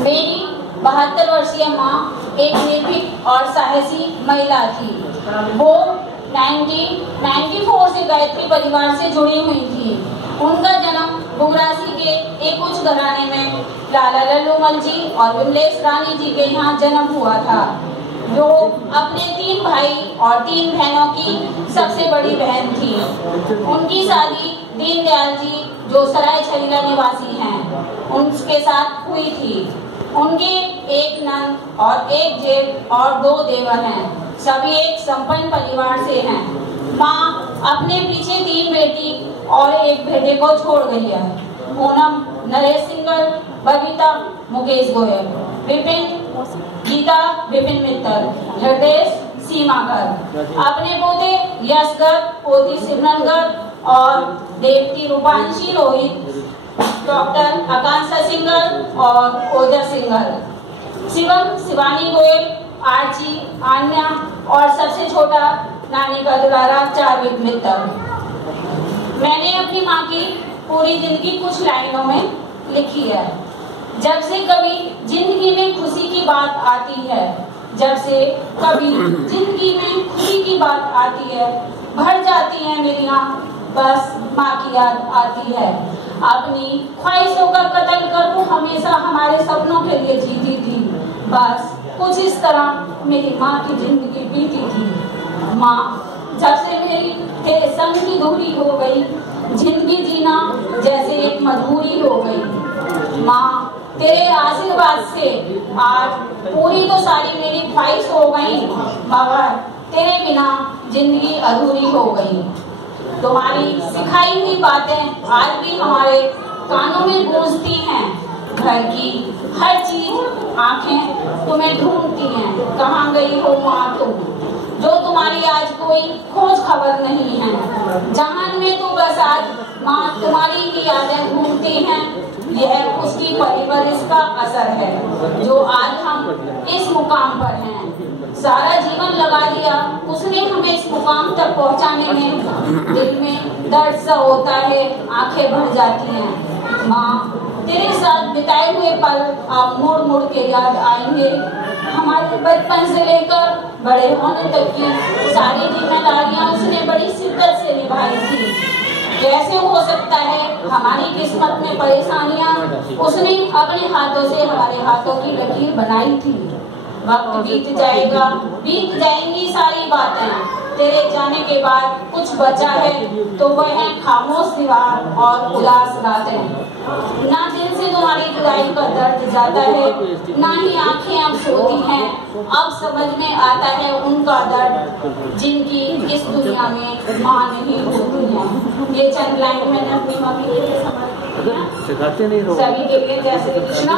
मेरी 72 वर्षीय माँ एक निर्भीक और साहसी महिला थी। वो 1994 से गायत्री परिवार से जुड़ी हुई थी। उनका जन्म बुगरासी के एक उच्च घराने में लाला लल्लूमल जी और विमलेश रानी जी के यहाँ जन्म हुआ था, जो अपने 3 भाई और 3 बहनों की सबसे बड़ी बहन थी। उनकी शादी दीनदयाल जी, जो सराय छलीला निवासी हैं, उनके साथ हुई थी। उनके एक नंद और एक जेठ और 2 देवर हैं। सभी एक संपन्न परिवार से हैं। माँ अपने पीछे 3 बेटी और एक बेटे को छोड़ गई है। पूनम नरेश सिंगल, बबीता मुकेश गोयल, विपिन गीता विपिन मित्तल, हृदय सीमाकर। अपने पोते यशगर, पोती सिमरनगर और देवती रूपांशी रोहित, डॉक्टर आकांक्षा सिंगल और ओजस सिंगल, शिवम शिवानी गोयल, आर्ची आन्या और सबसे छोटा नानी का दुलारा चार्विक मित्तल। मैंने अपनी माँ की पूरी जिंदगी कुछ लाइनों में लिखी है। जब से कभी जिंदगी में खुशी की बात आती है, जब से कभी जिंदगी में खुशी की बात आती है, भर जाती है मेरी आँख, बस माँ की याद आती है। अपनी ख्वाहिशों का कत्ल कर वो हमेशा हमारे सपनों के लिए जीती थी। बस कुछ इस तरह मेरी माँ की जिंदगी बीती थी। माँ जब से मेरी तेरे संग की दूरी हो गई, जिंदगी जीना जैसे एक मजबूरी हो गई। माँ तेरे आशीर्वाद से आज पूरी तो सारी मेरी ख्वाहिश हो गई, मगर तेरे बिना जिंदगी अधूरी हो गई। तुम्हारी सिखाई हुई बातें आज भी हमारे कानों में गूंजती हैं। घर की हर चीज आंखें तुम्हें ढूंढती हैं। कहाँ गई हो माँ तुम, जो तुम्हारी आज कोई खोज खबर नहीं है। जहान में तो बस आज माँ तुम्हारी ही यादें घूमती हैं। यह उसकी परवरिश का असर है, जो आज हम इस मुकाम पर हैं। सारा जीवन लगा दिया उसने हमें इस मुकाम तक पहुंचाने में। दिल में दर्द सा होता है, आंखें भर जाती हैं। माँ तेरे साथ बिताए हुए पल आप मुड़ मुड़ के याद आएंगे। हमारे बचपन से लेकर बड़े होने तक की सारी जिम्मेदारियां उसने बड़ी शिद्दत से निभाई थी। कैसे हो सकता है हमारी किस्मत में परेशानियां उसने अपने हाथों से हमारे हाथों की लकीर बनाई थी। वक्त बीत जाएगा, बीत जाएंगी सारी बातें। तेरे जाने के बाद कुछ बचा है तो वह है खामोश दीवार और उदास रातें। ना दिल से तुम्हारी जुदाई का दर्द जाता है, ना ही आंखें अब सोती हैं। अब समझ में आता है उनका दर्द, जिनकी इस दुनिया में माँ नहीं होती है। ये चंद लाइन मैंने अपनी मम्मी के लिए समर्पित किया। सभी के लिए जय श्री कृष्ण।